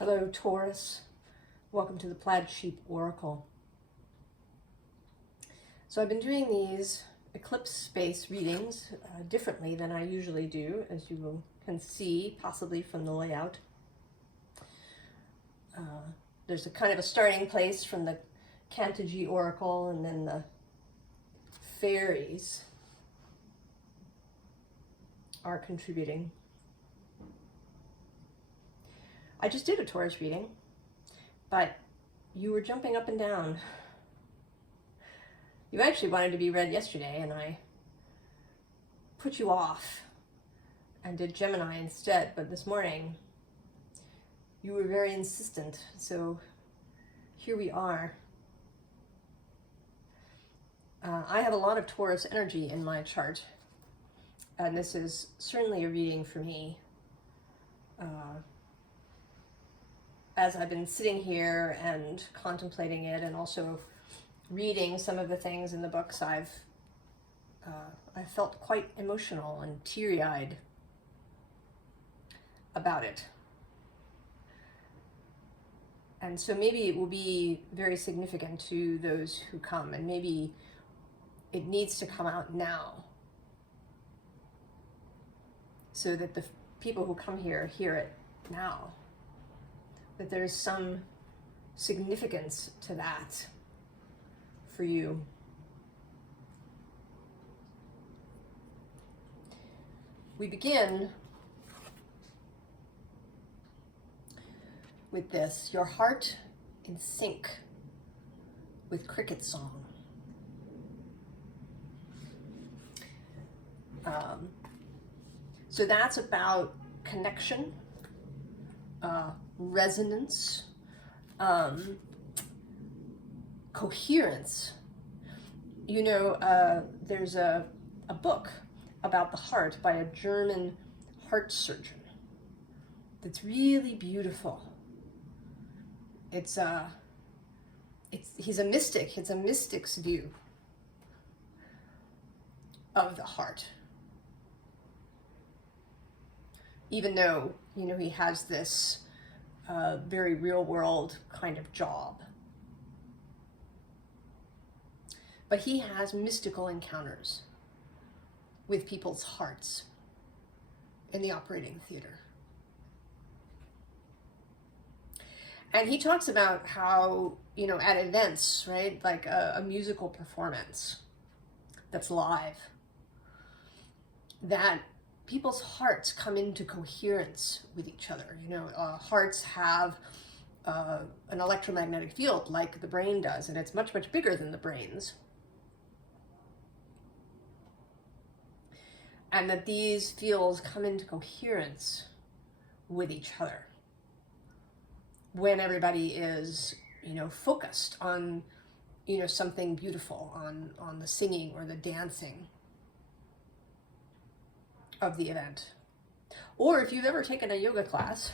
Hello, Taurus. Welcome to the Plaid Oracle. So I've been doing these eclipse space readings differently than I usually do, as you can see, possibly from the layout. There's a kind of a starting place from the Cantigee Oracle, and then the Faeries are contributing. I just did a Taurus reading, but you were jumping up and down. You actually wanted to be read yesterday, and I put you off and did Gemini instead, but this morning you were very insistent, so here we are. I have a lot of Taurus energy in my chart, and this is certainly a reading for me. As I've been sitting here and contemplating it, and also reading some of the things in the books, I felt quite emotional and teary-eyed about it. And so maybe it will be very significant to those who come, and maybe it needs to come out now so that the people who come here hear it now. That there's some significance to that for you. We begin with this: your heart in sync with cricket song. So that's about connection, resonance, coherence. You know, there's a book about the heart by a German heart surgeon that's really beautiful. He's a mystic. It's a mystic's view of the heart. Even though, you know, he has this very real world kind of job. But he has mystical encounters with people's hearts in the operating theater. And he talks about how, you know, at events, right, like a musical performance that's live, that people's hearts come into coherence with each other. You know, hearts have an electromagnetic field like the brain does, and it's much, much bigger than the brain's. And that these fields come into coherence with each other when everybody is, you know, focused on, you know, something beautiful, on the singing or the dancing of the event. Or if you've ever taken a yoga class,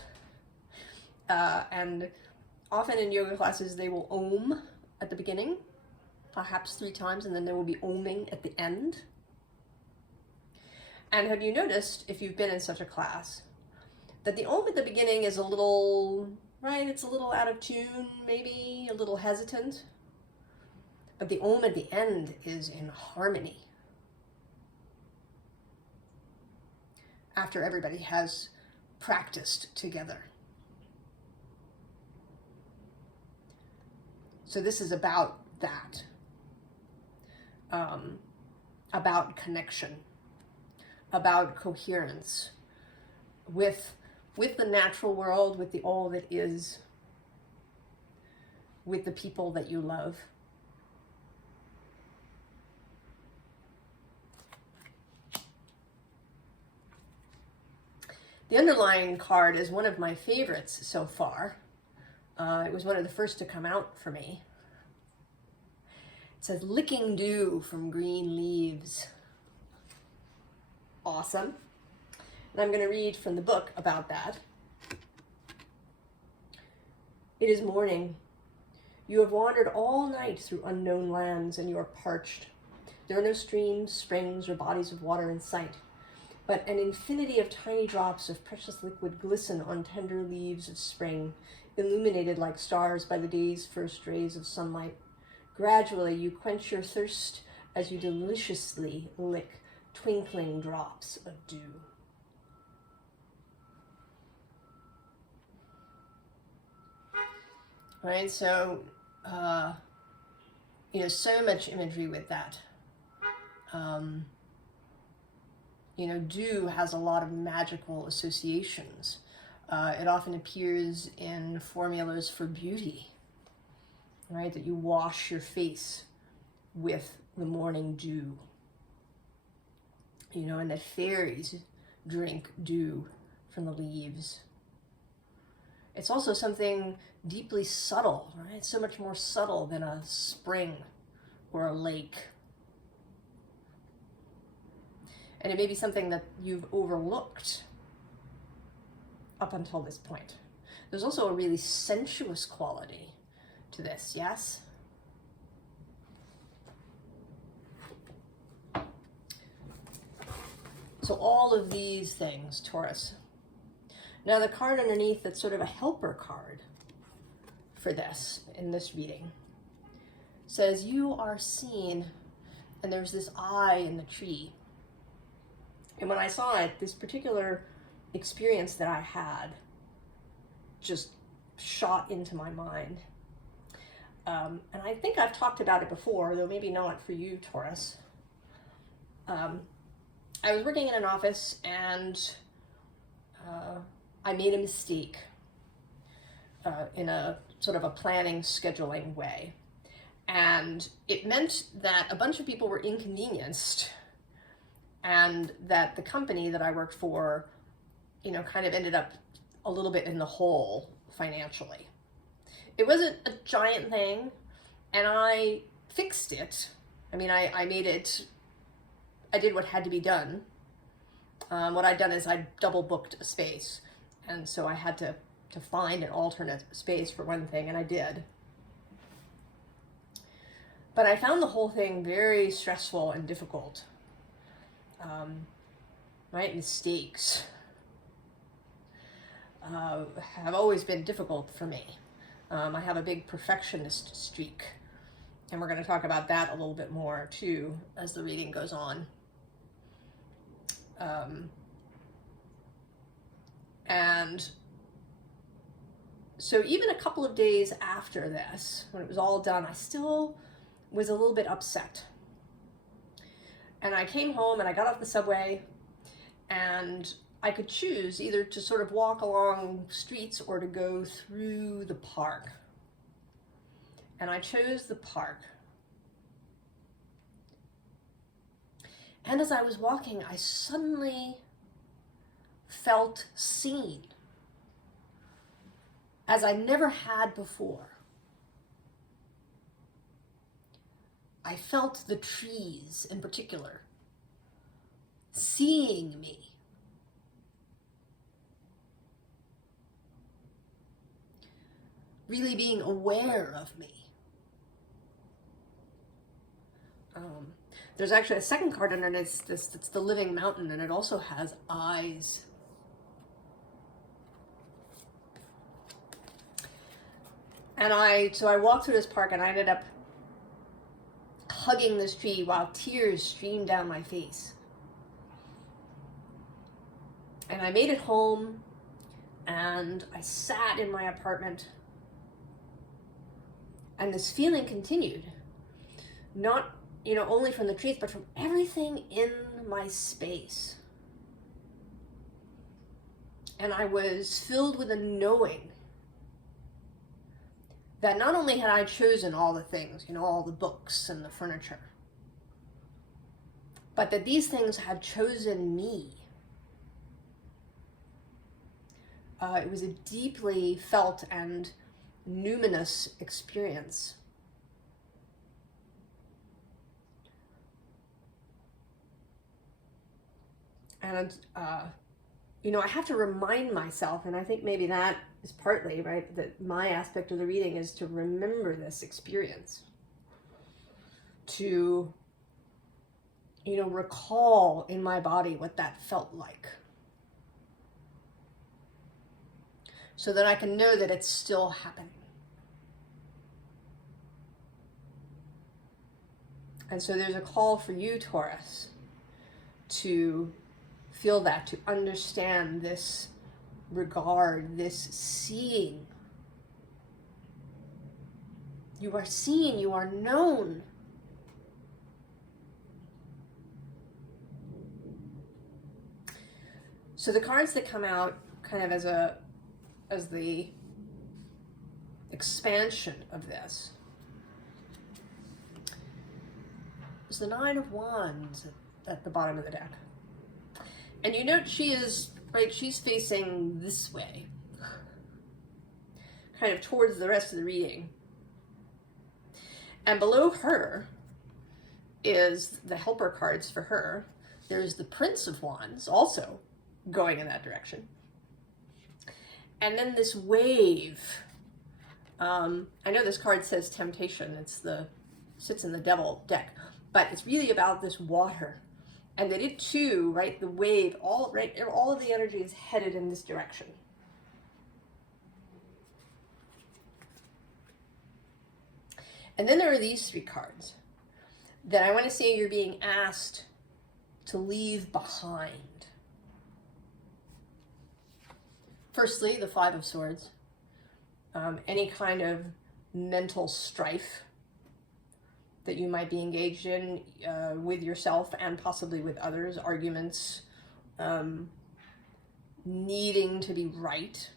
and often in yoga classes they will om at the beginning, perhaps 3 times, and then there will be oming at the end. And have you noticed, if you've been in such a class, that the om at the beginning is a little, right, it's a little out of tune, maybe a little hesitant, but the om at the end is in harmony. After everybody has practiced together. So this is about that, about connection, about coherence with the natural world, with the all that is, with the people that you love. The underlying card is one of my favorites so far. It was one of the first to come out for me. It says, "Licking dew from green leaves." Awesome. And I'm going to read from the book about that. "It is morning. You have wandered all night through unknown lands, and you are parched. There are no streams, springs, or bodies of water in sight. but an infinity of tiny drops of precious liquid glisten on tender leaves of spring, illuminated like stars by the day's first rays of sunlight. Gradually, you quench your thirst as you deliciously lick twinkling drops of dew. Right, so, so much imagery with that. Dew has a lot of magical associations. It often appears in formulas for beauty, right? That you wash your face with the morning dew. And that fairies drink dew from the leaves. It's also something deeply subtle, right? So much more subtle than a spring or a lake. And it may be something that you've overlooked up until this point. There's also a really sensuous quality to this, yes? So all of these things, Taurus. Now the card underneath that's sort of a helper card for this, in this reading, says you are seen, and there's this eye in the tree. And when I saw it, this particular experience that I had just shot into my mind. And I think I've talked about it before, though maybe not for you, Taurus. I was working in an office and I made a mistake in a sort of a planning, scheduling way. And it meant that a bunch of people were inconvenienced and that the company that I worked for, kind of ended up a little bit in the hole financially. It wasn't a giant thing, and I fixed it. I mean, I did what had to be done. What I'd done is I double booked a space, and so I had to find an alternate space for one thing, and I did. But I found the whole thing very stressful and difficult. Right? Mistakes have always been difficult for me. I have a big perfectionist streak, and we're going to talk about that a little bit more too as the reading goes on. And so even a couple of days after this, when it was all done, I still was a little bit upset. And I came home and I got off the subway, and I could choose either to sort of walk along streets or to go through the park. And I chose the park. And as I was walking, I suddenly felt seen, as I never had before. I felt the trees in particular seeing me. Really being aware of me. There's actually a second card underneath this that's the living mountain, and it also has eyes. And so I walked through this park, and I ended up hugging this tree while tears streamed down my face. And I made it home, and I sat in my apartment, and this feeling continued. Not, only from the trees, but from everything in my space. And I was filled with a knowing that not only had I chosen all the things, all the books and the furniture, but that these things had chosen me. It was a deeply felt and numinous experience. And, I have to remind myself, and I think maybe that is partly, right, that my aspect of the reading is to remember this experience, to you know, recall in my body what that felt like, so that I can know that it's still happening. And so there's a call for you, Taurus, to feel that, to understand this regard, this seeing. You are seen, you are known. So the cards that come out kind of as the expansion of this is the Nine of Wands at the bottom of the deck. And you note she is, right, she's facing this way, kind of towards the rest of the reading. And below her is the helper cards for her. There's the Prince of Wands, also going in that direction. And then this wave. I know this card says temptation. Sits in the Devil deck. But it's really about this water. And that it too, right, the wave, all of the energy is headed in this direction. And then there are these three cards that I want to say you're being asked to leave behind. Firstly, the Five of Swords. Any kind of mental strife that you might be engaged in with yourself and possibly with others, arguments, needing to be right.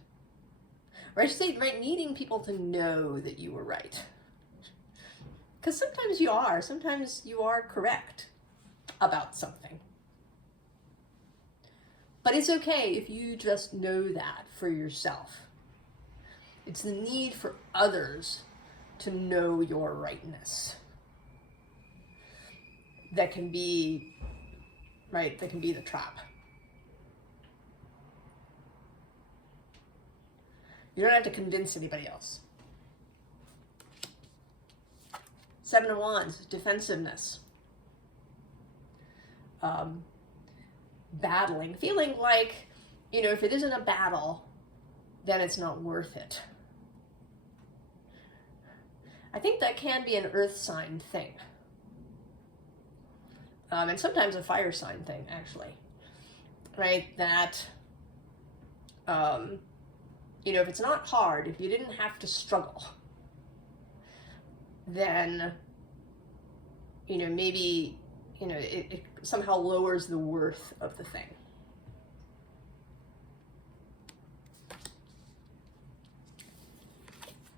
Or I should say, right, needing people to know that you were right. Because sometimes you are correct about something. But it's okay if you just know that for yourself. It's the need for others to know your rightness that can be, right, that can be the trap. You don't have to convince anybody else. Seven of Wands, defensiveness. Battling, feeling like, you know, if it isn't a battle, then it's not worth it. I think that can be an earth sign thing. And sometimes a fire sign thing, actually. Right? That, you know, if it's not hard, if you didn't have to struggle, then, you know, maybe, you know, it somehow lowers the worth of the thing.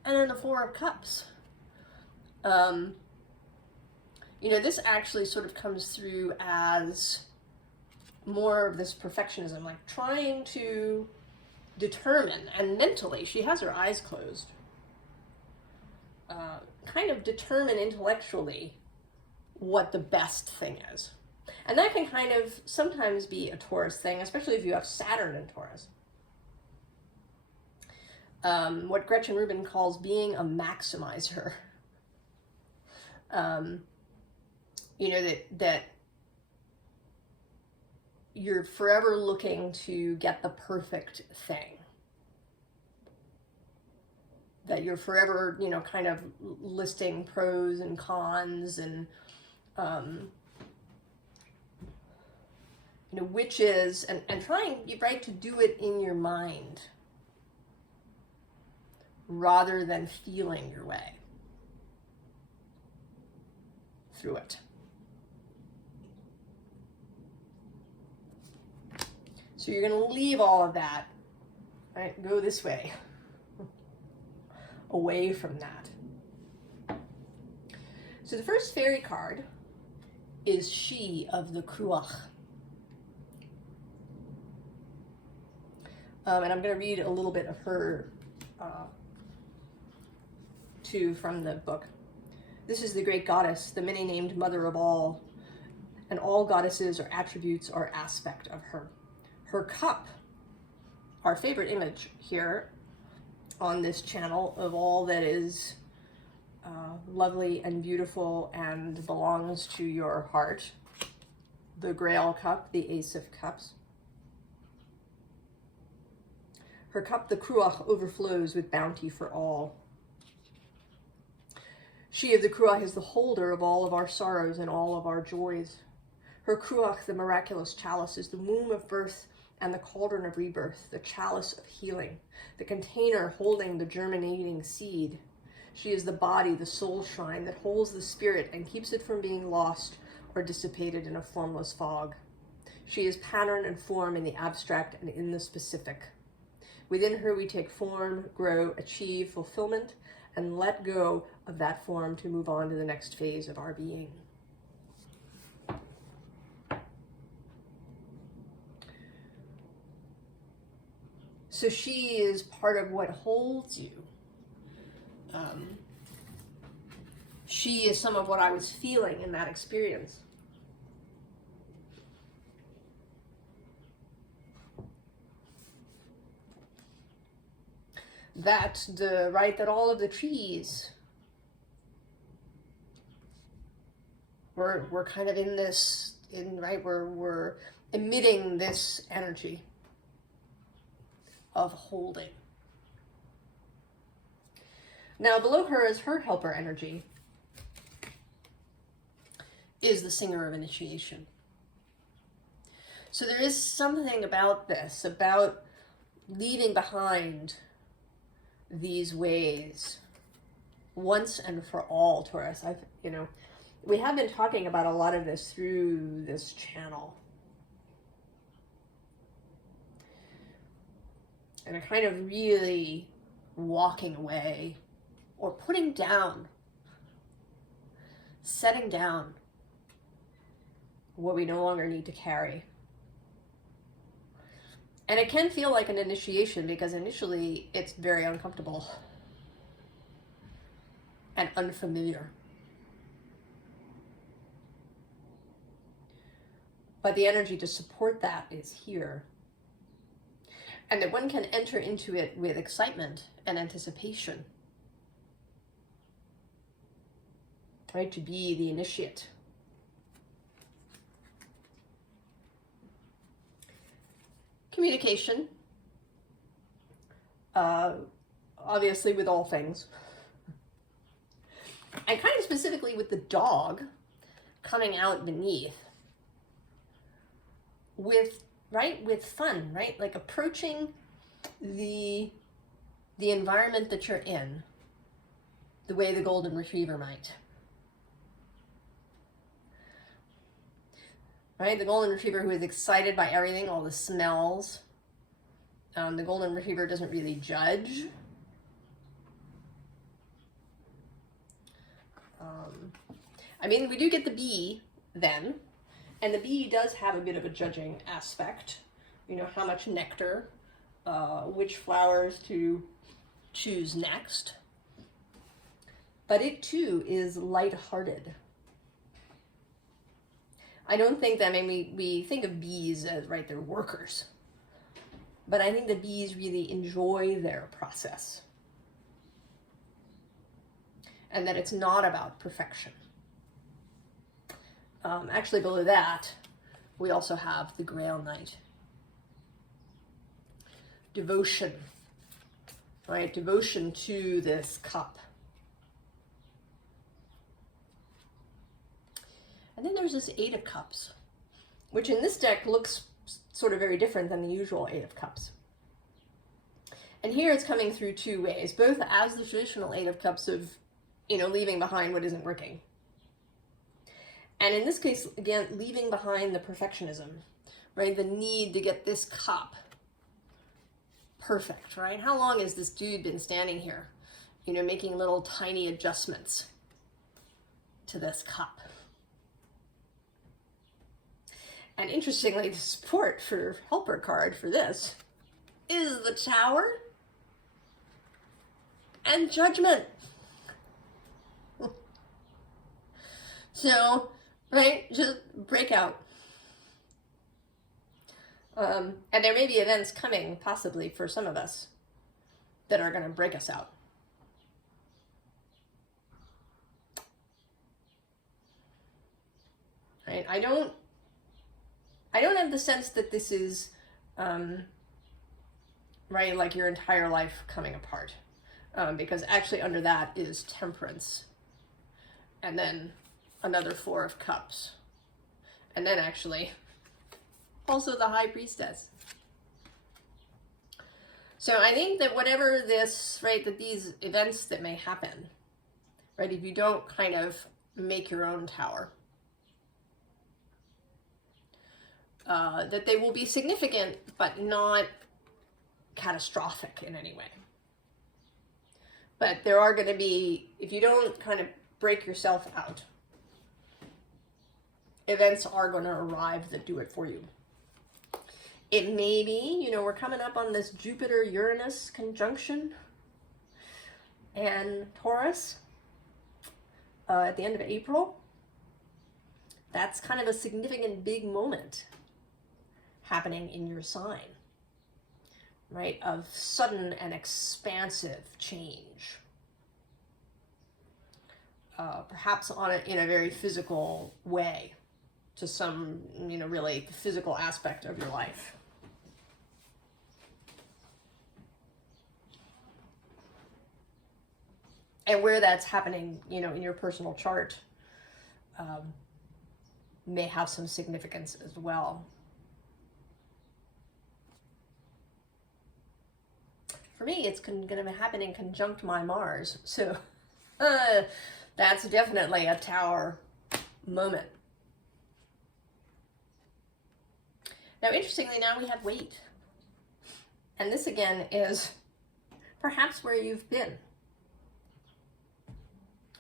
And then the Four of Cups. You know, this actually sort of comes through as more of this perfectionism, like trying to determine, and mentally, she has her eyes closed, kind of determine intellectually what the best thing is. And that can kind of sometimes be a Taurus thing, especially if you have Saturn in Taurus. What Gretchen Rubin calls being a maximizer. You know, that you're forever looking to get the perfect thing. That you're forever, you know, kind of listing pros and cons and, you know, which is, and trying, right, to do it in your mind rather than feeling your way through it. So you're going to leave all of that, right? Go this way, away from that. So the first fairy card is She of the Cruach. And I'm going to read a little bit of her, too, from the book. This is the great goddess, the many-named mother of all, and all goddesses are attributes or aspect of her. Her cup, our favorite image here on this channel of all that is lovely and beautiful and belongs to your heart, the Grail cup, the Ace of Cups. Her cup, the Cruach, overflows with bounty for all. She of the Cruach is the holder of all of our sorrows and all of our joys. Her Cruach, the miraculous chalice, is the womb of birth and the cauldron of rebirth, the chalice of healing, the container holding the germinating seed. She is the body, the soul shrine that holds the spirit and keeps it from being lost or dissipated in a formless fog. She is pattern and form in the abstract and in the specific. Within her we take form, grow, achieve fulfillment, and let go of that form to move on to the next phase of our being. So she is part of what holds you. She is some of what I was feeling in that experience. That all of the trees were kind of in this, we're emitting this energy of holding. Now below her is her helper energy, is the singer of initiation. So there is something about this, about leaving behind these ways once and for all, Taurus. We have been talking about a lot of this through this channel. And a kind of really walking away or putting down, setting down what we no longer need to carry. And it can feel like an initiation because initially it's very uncomfortable and unfamiliar. But the energy to support that is here. And that one can enter into it with excitement and anticipation. Right? To be the initiate. Communication. Obviously with all things. And kind of specifically with the dog coming out beneath. With fun, right? Like approaching the environment that you're in the way the golden retriever might. Right? The golden retriever who is excited by everything, all the smells. The golden retriever doesn't really judge. We do get the bee then. And the bee does have a bit of a judging aspect. How much nectar, which flowers to choose next. But it too is lighthearted. I don't think that, we think of bees as, they're workers. But I think the bees really enjoy their process. And that it's not about perfection. Actually, below that, we also have the Grail Knight. Devotion, right? Devotion to this cup. And then there's this Eight of Cups, which in this deck looks sort of very different than the usual Eight of Cups. And here it's coming through two ways, both as the traditional Eight of Cups of, leaving behind what isn't working. And in this case, again, leaving behind the perfectionism, right? The need to get this cup perfect, right? How long has this dude been standing here, making little tiny adjustments to this cup? And interestingly, the support for helper card for this is the Tower and Judgment. So, right, just break out. And there may be events coming, possibly, for some of us that are going to break us out. Right? I don't I don't have the sense that this is, right, like your entire life coming apart. Because actually under that is Temperance. And then another Four of Cups. And then actually also the High Priestess. So I think that whatever this, right, that these events that may happen, right, if you don't kind of make your own tower, that they will be significant, but not catastrophic in any way. But there are going to be, if you don't kind of break yourself out, events are going to arrive that do it for you. It may be, we're coming up on this Jupiter-Uranus conjunction and Taurus at the end of April. That's kind of a significant big moment happening in your sign, right? Of sudden and expansive change. Perhaps in a very physical way to some, really physical aspect of your life. And where that's happening, in your personal chart, may have some significance as well. For me, it's going to happen in conjunct my Mars. So that's definitely a tower moment. Now, interestingly, now we have weight. And this again is perhaps where you've been.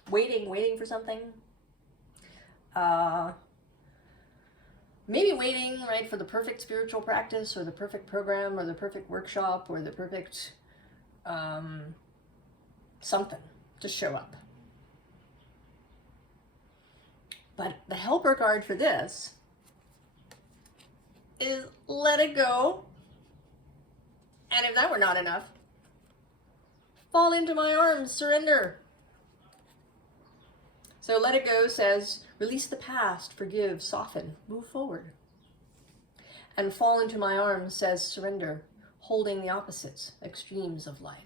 Waiting for something. Maybe waiting, right, for the perfect spiritual practice or the perfect program or the perfect workshop or the perfect something to show up. But the helper card for this is let it go. And if that were not enough, fall into my arms, surrender. So let it go says, release the past, forgive, soften, move forward. And fall into my arms says, surrender, holding the opposites, extremes of life.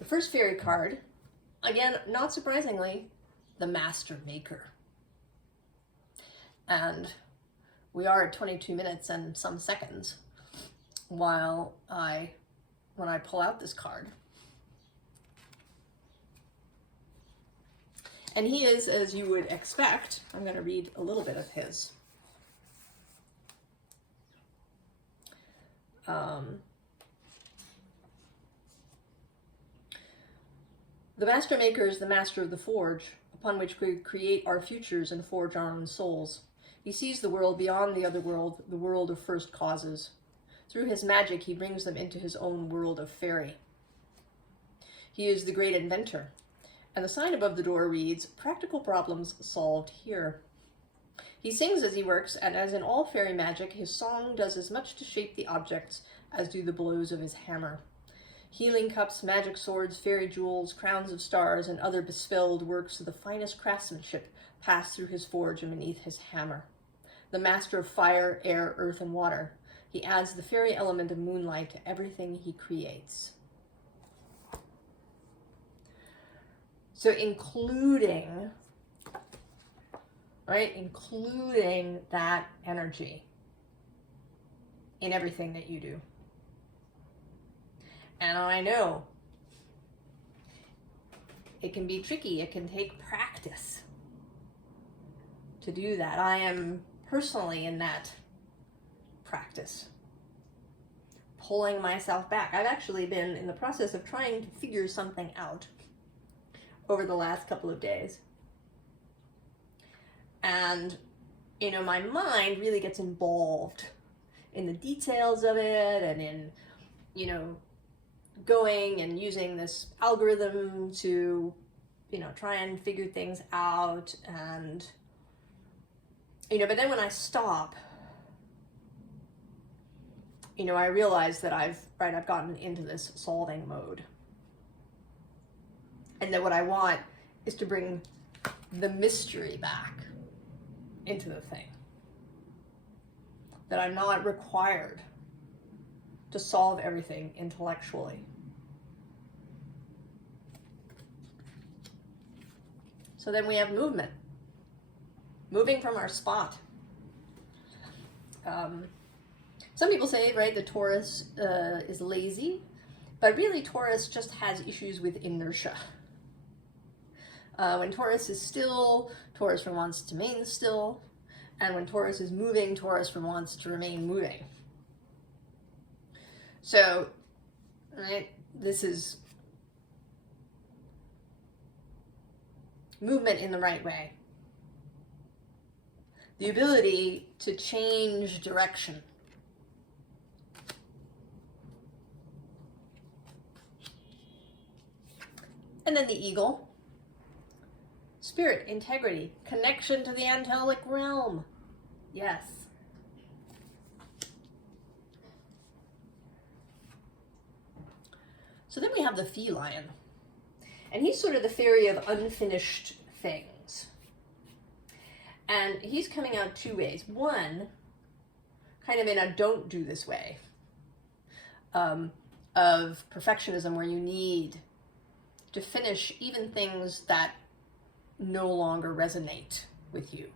The first fairy card, again, not surprisingly, the Master Maker. And we are at 22 minutes and some seconds when I pull out this card. And he is, as you would expect, I'm going to read a little bit of his. The Master Maker is the master of the forge, upon which we create our futures and forge our own souls. He sees the world beyond the other world, the world of first causes. Through his magic, he brings them into his own world of fairy. He is the great inventor, and the sign above the door reads, practical problems solved here. He sings as he works, and as in all fairy magic, his song does as much to shape the objects as do the blows of his hammer. Healing cups, magic swords, fairy jewels, crowns of stars, and other bespelled works of the finest craftsmanship pass through his forge and beneath his hammer. The master of fire, air, earth, and water, he adds the fairy element of moonlight to everything he creates. So including that energy in everything that you do. And I know it can be tricky. It can take practice to do that. I am personally in that practice, pulling myself back. I've actually been in the process of trying to figure something out over the last couple of days. And, my mind really gets involved in the details of it and in, going and using this algorithm to, try and figure things out. And, but then when I stop, I realize that I've gotten into this solving mode. And then what I want is to bring the mystery back into the thing. That I'm not required to solve everything intellectually. So then we have movement. Moving from our spot. Some people say, right, the Taurus is lazy, but really Taurus just has issues with inertia. When Taurus is still, Taurus wants to remain still, and when Taurus is moving, Taurus wants to remain moving. So, right, this is movement in the right way. The ability to change direction. And then the eagle. Spirit, integrity, connection to the angelic realm. Yes. So then we have the feline. And he's sort of the fairy of unfinished things. And he's coming out two ways. One, kind of in a don't do this way, of perfectionism, where you need to finish even things that no longer resonate with you,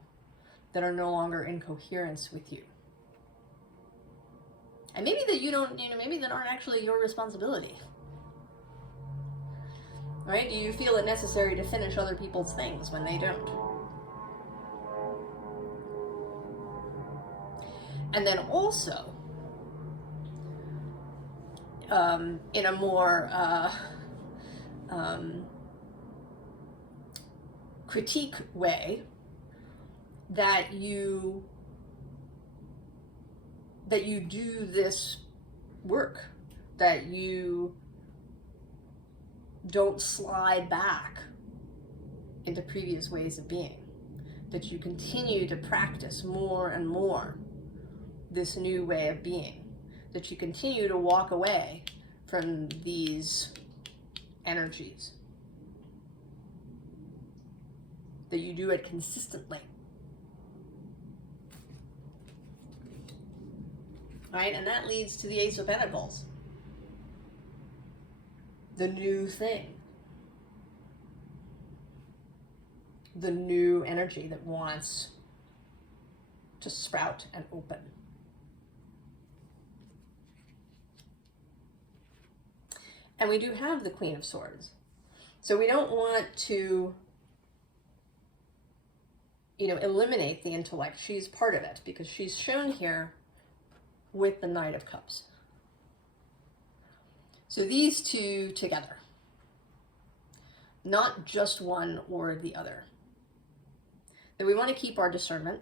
that are no longer in coherence with you. And maybe that you don't, maybe that aren't actually your responsibility. Right? Do you feel it necessary to finish other people's things when they don't? And then also, in a more critique way, that you do this work, that you don't slide back into previous ways of being, that you continue to practice more and more this new way of being, that you continue to walk away from these energies, that you do it consistently. Right? And that leads to the Ace of Pentacles. The new thing. The new energy that wants to sprout and open. And we do have the Queen of Swords. So we don't want to, eliminate the intellect. She's part of it because she's shown here with the Knight of Cups. So these two together, not just one or the other. That we want to keep our discernment.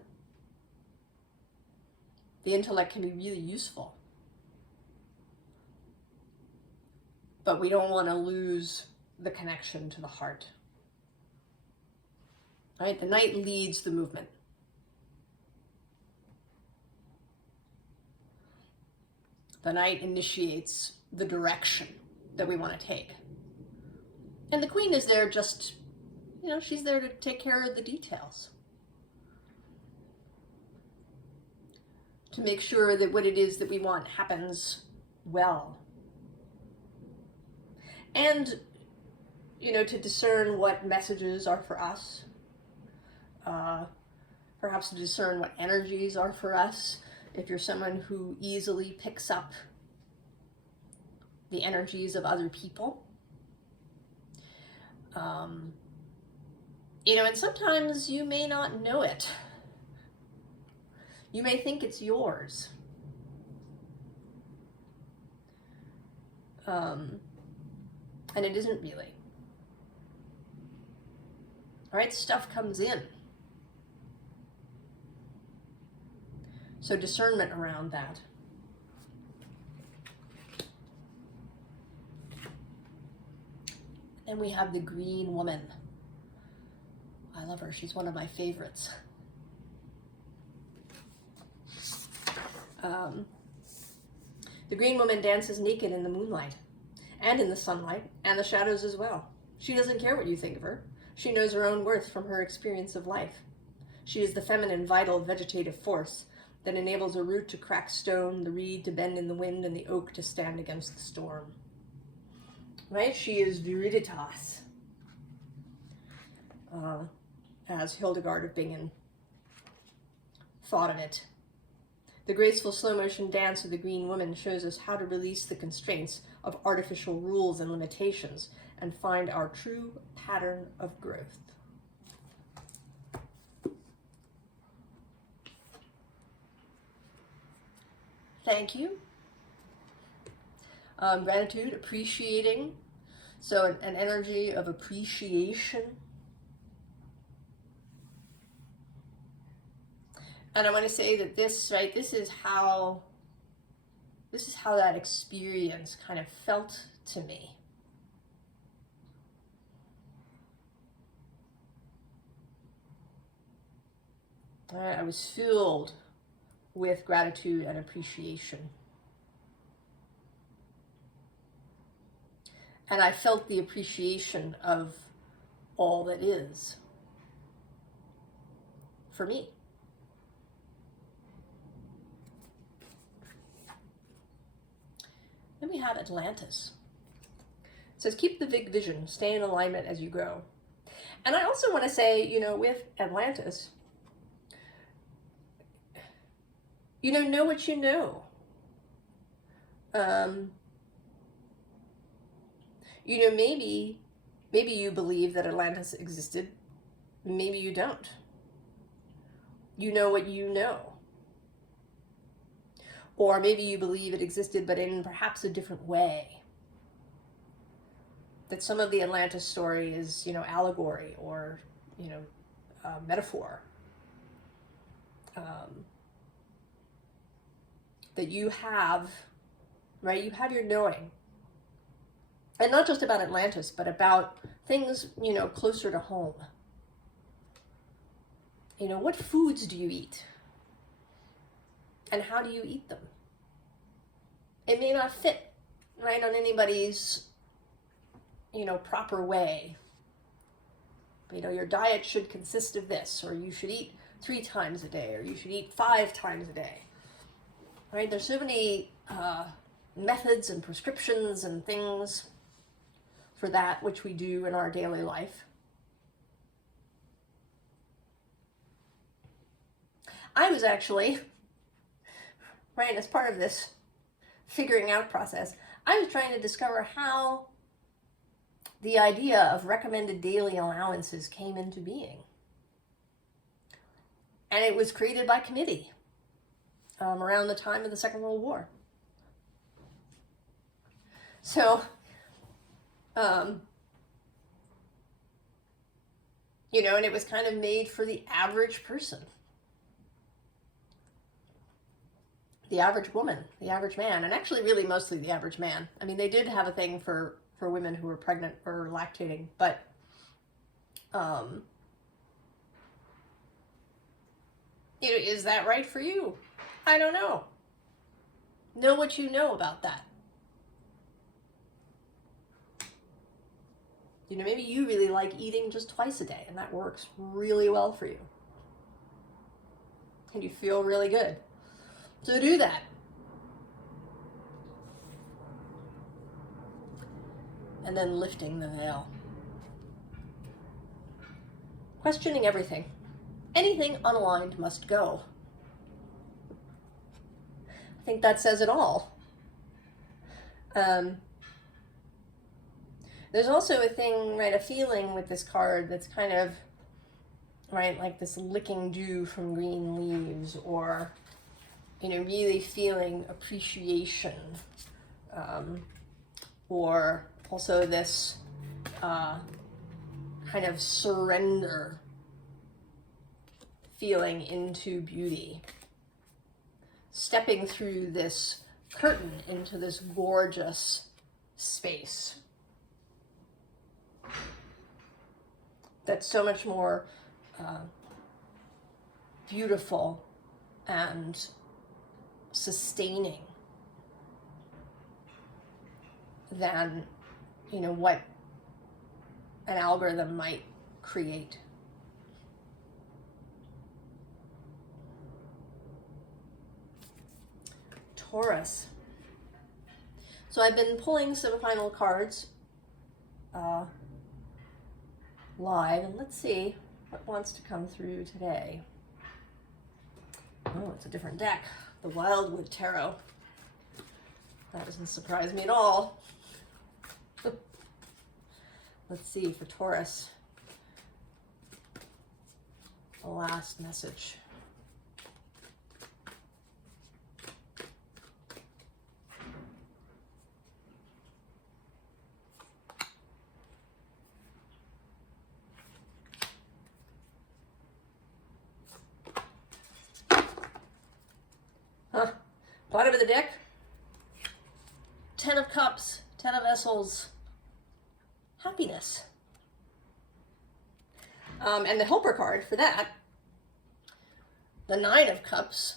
The intellect can be really useful. But we don't want to lose the connection to the heart. Right? The Knight leads the movement. The Knight initiates the direction that we want to take. And the Queen is there just, she's there to take care of the details. To make sure that what it is that we want happens well. And, to discern what messages are for us. Perhaps to discern what energies are for us. If you're someone who easily picks up the energies of other people. And sometimes you may not know it. You may think it's yours. And it isn't really. All right, stuff comes in. So discernment around that. Then we have the Green Woman. I love her. She's one of my favorites. The Green Woman dances naked in the moonlight and in the sunlight and the shadows as well. She doesn't care what you think of her. She knows her own worth from her experience of life. She is the feminine, vital, vegetative force that enables a root to crack stone, the reed to bend in the wind, and the oak to stand against the storm. Right? She is viriditas, as Hildegard of Bingen thought of it. The graceful slow-motion dance of the green woman shows us how to release the constraints of artificial rules and limitations and find our true pattern of growth. Thank you. Gratitude, appreciating. So an energy of appreciation. And I want to say that this, right, this is how that experience kind of felt to me. I was filled with gratitude and appreciation. And I felt the appreciation of all that is for me. Then we have Atlantis. It says, keep the big vision, stay in alignment as you grow. And I also want to say, you know, with Atlantis, you know what you know. You know, maybe you believe that Atlantis existed. Maybe you don't. You know what you know. Or maybe you believe it existed, but in perhaps a different way. That some of the Atlantis story is, you know, allegory or, you know, metaphor. That you have, right? You have your knowing. And not just about Atlantis, but about things, you know, closer to home. You know, what foods do you eat? And how do you eat them? It may not fit, right, on anybody's, you know, proper way. You know, your diet should consist of this, or you should eat 3 times a day, or you should eat 5 times a day. Right? There's so many methods and prescriptions and things for that which we do in our daily life. I was actually, right, as part of this figuring out process, I was trying to discover how the idea of recommended daily allowances came into being. And it was created by committee around the time of the Second World War. So, you know, and it was kind of made for the average person. The average woman, the average man, and actually really mostly the average man. I mean, they did have a thing for women who were pregnant or lactating, but you know, is that right for you? I don't know. Know what you know about that. You know, maybe you really like eating just twice a day, and that works really well for you. And you feel really good. So do that. And then lifting the veil. Questioning everything. Anything unaligned must go. I think that says it all. There's also a thing, right, a feeling with this card that's kind of, right, like this licking dew from green leaves, or, you know, really feeling appreciation, or also this kind of surrender feeling into beauty. Stepping through this curtain into this gorgeous space that's so much more beautiful and sustaining than, you know, what an algorithm might create. Taurus. So I've been pulling some final cards live, and let's see what wants to come through today. Oh, it's a different deck, the Wildwood Tarot. That doesn't surprise me at all. Let's see for Taurus. The last message. Bottom of the deck, 10 of Cups, 10 of Vessels, happiness. And the helper card for that, the 9 of Cups,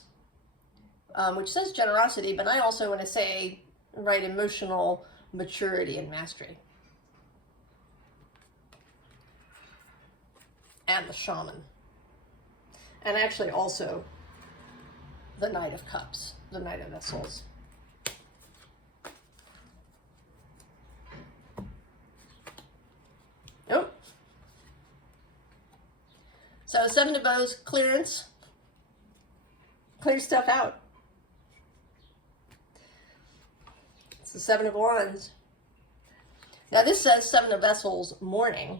which says generosity, but I also want to say, right, emotional maturity and mastery. And the Shaman. And actually also the Knight of Cups, the Knight of Vessels. Oh. So 7 of Bows, clearance. Clear stuff out. It's the 7 of Wands. Now this says 7 of Vessels, mourning.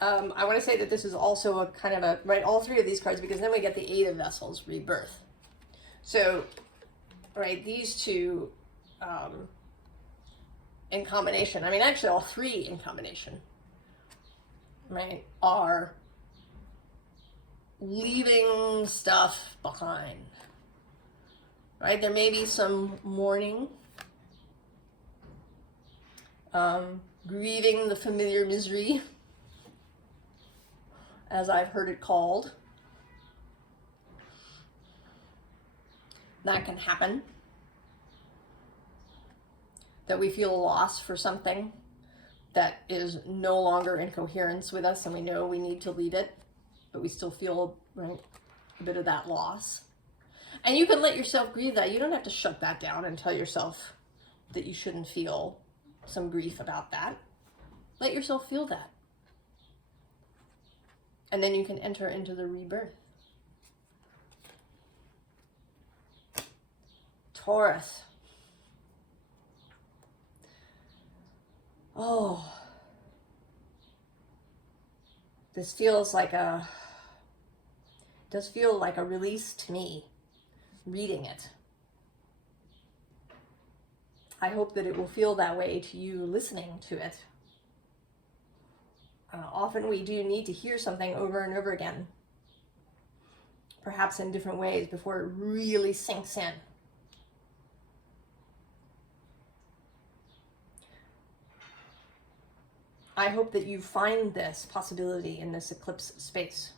I want to say that this is also a kind of a, right, all 3 of these cards, because then we get the 8 of Vessels, rebirth. So, right, these two in combination, I mean, actually all 3 in combination, right, are leaving stuff behind, right? There may be some mourning, grieving the familiar misery, as I've heard it called. That can happen. That we feel lost for something that is no longer in coherence with us, and we know we need to leave it, but we still feel, right, a bit of that loss. And you can let yourself grieve that. You don't have to shut that down and tell yourself that you shouldn't feel some grief about that. Let yourself feel that. And then you can enter into the rebirth. Taurus. Oh. This feels like does feel like a release to me, reading it. I hope that it will feel that way to you listening to it. Often we do need to hear something over and over again, perhaps in different ways, before it really sinks in. I hope that you find this possibility in this eclipse space.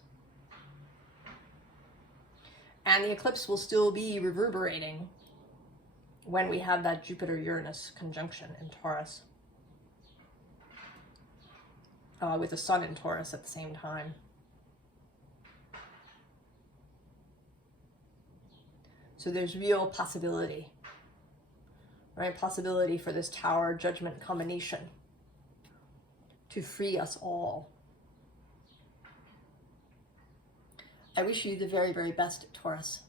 And the eclipse will still be reverberating when we have that Jupiter-Uranus conjunction in Taurus. With the sun in Taurus at the same time. So there's real possibility, right? Possibility for this Tower Judgment combination to free us all. I wish you the very, very best, Taurus,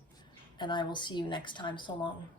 and I will see you next time. So long.